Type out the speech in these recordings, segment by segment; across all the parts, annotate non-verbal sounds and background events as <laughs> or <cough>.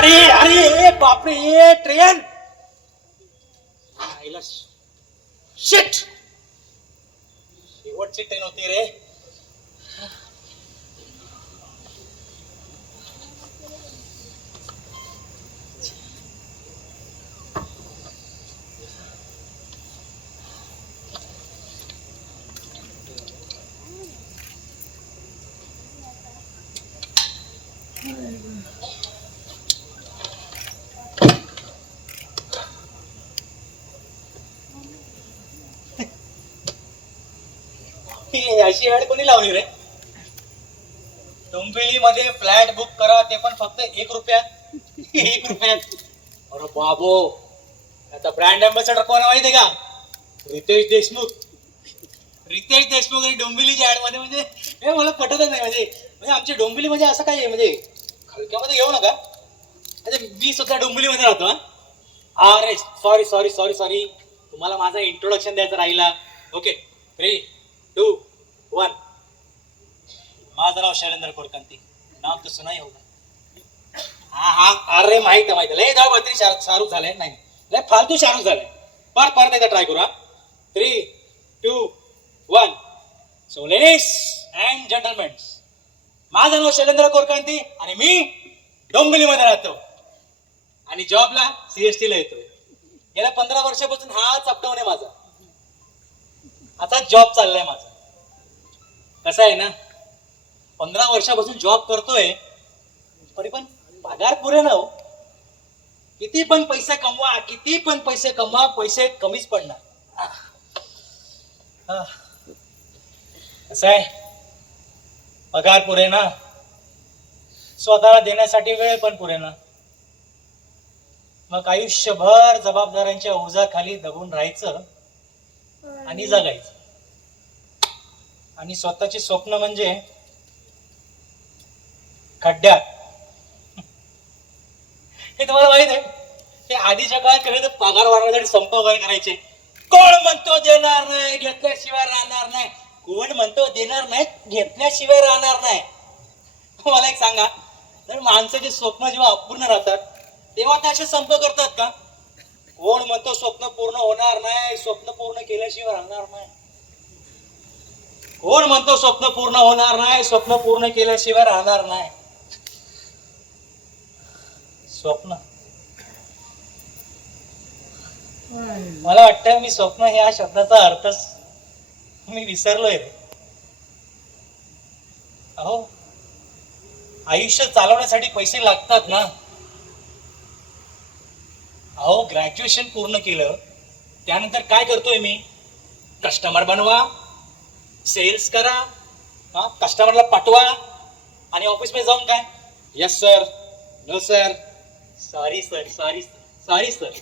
अरे अरे बापरे ए, ट्रेन. आईला शिट. शेवटची ट्रेन होती रे. ही ऍड कोणी लावली रे? डोंबिवली मध्ये फ्लॅट बुक करा ते पण फक्त एक रुपयात एक रुपयात अरे बाबो आता ब्रँड अँबॅसेडर कोण आहे का? रितेश देशमुख. रितेश देशमुख आणि डोंबिवलीच्या ऍडमध्ये म्हणजे हे मला पटतच नाही म्हणजे म्हणजे आमची डोंबिवली म्हणजे असं काय आहे म्हणजे हलक्यामध्ये घेऊ नका. म्हणजे मी सुद्धा डोंबिवलीमध्ये राहतो हा. अरे सॉरी सॉरी सॉरी सॉरी तुम्हाला माझा इंट्रोडक्शन द्यायचा राहिला. Okay three two one. माझं नाव शैलेंद्र कोडकांती. नाव तर नाही होगा हा हा अरे माहीत आहे माहीत लय जाऊ बत्री शाहरुख झाले नाही. लय फालतू शाहरुख झाले. परत परत एकदा ट्राय करू हा. Three two one so ladies and gentlemen माझं नाव शैलेंद्र कोरकांती आणि मी डोंबिवलीमध्ये राहतो. आणि जॉबला सीएसटी ला येतोय. गेल्या पंधरा वर्षापासून हाच अपडाऊन आहे माझा. आता जॉब चाललाय माझा. कसं आहे ना पंधरा वर्षापासून जॉब करतोय तरी पण पगार पुरे ना हो. किती पण पैसे कमवा किती पण पैसे कमवा पैसे कमीच पडणार. कसं आहे? पगार पुरे ना. स्वतःला देण्यासाठी वेळ पण पुरे ना. मग आयुष्यभर जबाबदाऱ्यांच्या ओझाखाली दबून राहायचं आणि जगायचं. आणि स्वतःची स्वप्न म्हणजे खड्ड्यात. हे तुम्हाला माहीत आहे? हे आधीच्या काळात खरं तर पगार वाढवण्यासाठी संप वगैरे करायचे. कोण म्हणतो देणार नाही घेतल्याशिवाय राहणार नाही. कोण म्हणतो देणार नाही घेतल्याशिवाय राहणार नाही. मला एक सांगा. तर माणसाचे स्वप्न जेव्हा अपूर्ण राहतात तेव्हा ते असे संप करतात का? कोण म्हणतो स्वप्न पूर्ण होणार नाही स्वप्न पूर्ण केल्याशिवाय राहणार नाही? कोण म्हणतो स्वप्न पूर्ण होणार नाही स्वप्न पूर्ण केल्याशिवाय राहणार नाही? स्वप्न? मला वाटतं मी स्वप्न ह्या शब्दाचा अर्थच मी विसरलोय. अहो आयुष्य चालवण्यासाठी पैसे लागतात ना? अहो ग्रॅज्युएशन पूर्ण केलं त्यानंतर काय करतोय मी? कस्टमर बनवा सेल्स करा हा कस्टमरला पाठवा. आणि ऑफिसमध्ये जाऊन काय? Yes sir no sir sorry sir sorry sorry sir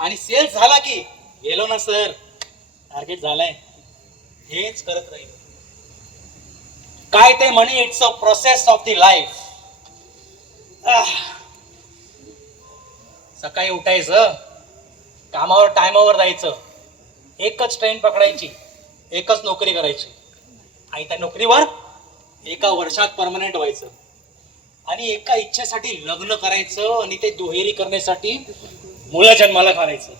आणि सेल्स झाला की? गेलो ना सर टार्गेट झालाय. हेच करत राहील. काय ते म्हणे it's a process of the life सकाळी उठायचं कामावर टायमावर जायचं. एकच ट्रेन पकडायची. एकच नोकरी करायची. आणि त्या नोकरीवर एका वर्षात परमनंट व्हायचं. आणि एका इच्छेसाठी लग्न करायचं आणि ते दुहेरी करण्यासाठी मुलं जन्माला घालायचं.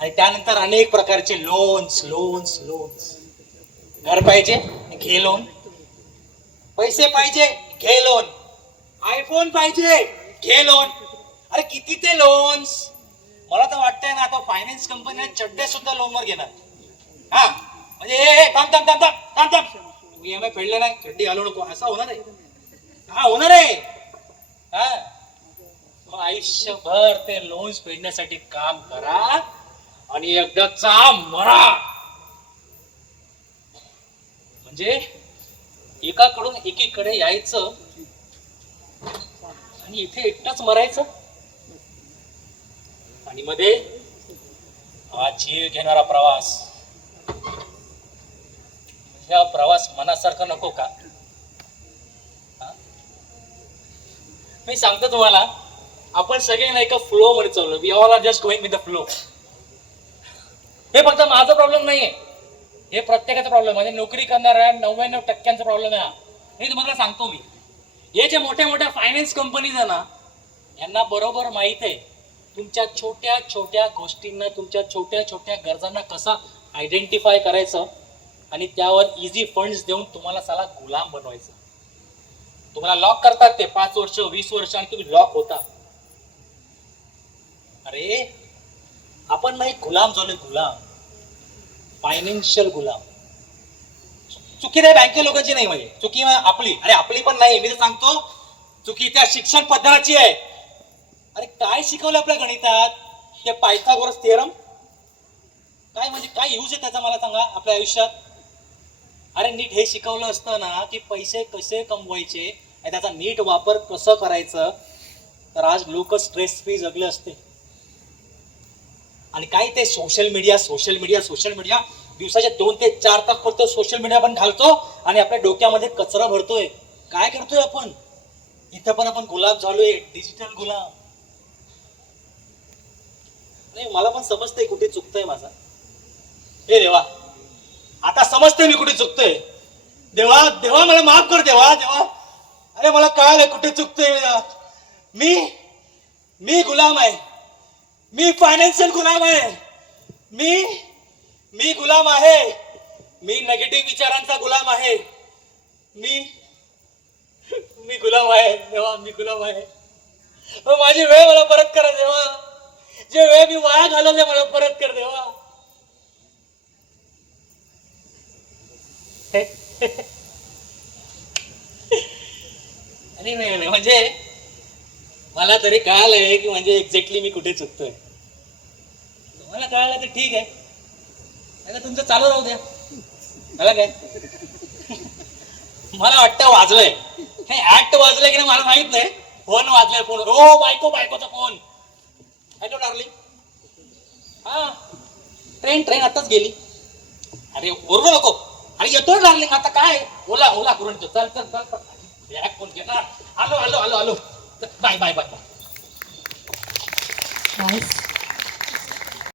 आणि त्यानंतर अनेक प्रकारचे लोन्स लोन्स लोन्स घर पाहिजे घे लोन पैसे पाहिजे घे लोन आयफोन पाहिजे घे लोन अरे किती ते लोन्स मला तर वाटतंय ना आता फायनान्स कंपन्या चड्डे सुद्धा लोनवर घेणार. म्हणजे, अरे थांब थांब थांब थांब थांब थांब. ई एम आय फेडलं नाही. चड्डी घालू नको. असा होणार आहे. हा होणार आहे. हा. मग आयुष्यभर ते लोन्स फेडण्यासाठी काम करा आणि एकदाचा मरा. म्हणजे एकाकडून एकीकडे यायचं आणि इथे एकटाच मरायचं. आणि मध्ये हा जीव घेणारा प्रवास. ह्या प्रवास मनासारखा नको का? मी सांगतो तुम्हाला आपण सगळे ना एका फ्लो मध्ये चाललो we all are just going with the flow हे फक्त माझा प्रॉब्लेम नाहीये. हे प्रत्येकाचा प्रॉब्लेम म्हणजे नोकरी करणाऱ्या नव्याण्णव टक्क्यांचा प्रॉब्लेम आहे हा. हे तुम्हाला सांगतो मी. हे जे मोठ्या मोठ्या फायनान्स कंपनीज आहे ना यांना बरोबर माहीत आहे तुमच्या छोट्या छोट्या गोष्टींना तुमच्या छोट्या छोट्या गरजांना कसा आयडेंटिफाय करायचं? आणि त्यावर इझी फंड्स देऊन तुम्हाला साला गुलाम बनवायचं. तुम्हाला लॉक करतात ते पाच वर्ष वीस वर्ष आणि तुम्ही लॉक होता. अरे आपण नाही गुलाम झालोय गुलाम. फायनान्शियल गुलाम. चुकी नाही बँके लोकांची नाही म्हणजे. चुकी म्हणजे आपली. अरे आपली पण नाही मी तर सांगतो. चुकी त्या शिक्षण पद्धतीची आहे. अरे काय शिकवलं आपल्या गणितात? ते पायथागोरस थिअरम काय म्हणजे काय यूज आहे त्याचा मला सांगा आपल्या आयुष्यात? अरे नीट हे शिकवलं असतं ना की पैसे कसे कमवायचे आणि त्याचा नीट वापर कसं करायचं? तर आज लोक स्ट्रेस फ्री जगले असते. आणि काय ते social media social media social media दिवसाचे दोन ते चार तास फक्त सोशल मीडिया पण घालतो आणि आपल्या डोक्यामध्ये कचरा भरतोय. काय करतोय आपण? इथं पण आपण गुलाब झालोय डिजिटल गुलाब नाही मला पण समजतंय कुठे चुकतंय माझा. हे देवा. आता समजते मी कुठे चुकतोय. देवा देवा मला माफ कर देवा देवा. अरे मला कळालं कुठे चुकतोय मी. मी मी गुलाम आहे. मी फायनान्शियल गुलाम आहे. मी मी गुलाम आहे. मी नेगेटिव्ह विचारांचा गुलाम आहे. मी मी गुलाम आहे. देवा मी गुलाम आहे. माझी वेळ मला परत करा देवा. जे वेळ मी वाया घालवले मला परत कर देवा. <laughs> नाही नाही, म्हणजे मला तरी कळालंय की म्हणजे एक्झॅक्टली मी कुठे चुकतोय. तुम्हाला कळालं तर ठीक आहे. नाही तुमचं चालू राहू द्या. मला काय. <laughs> मला वाटतं वाजलंय. नाही ऍक्ट वाजलंय की नाही मला माहीत नाही. फोन वाजलाय फोन. हो बायको बायकोचा फोन. Hello darling. हा. ट्रेन ट्रेन आताच गेली. अरे ओरडू नको. आणि येतोय डार्लिंग आता काय? ओला ओला करून चल चल चल चल. बॅग घेणार? आलो आलो आलो आलो बाय बाय बाय. बाय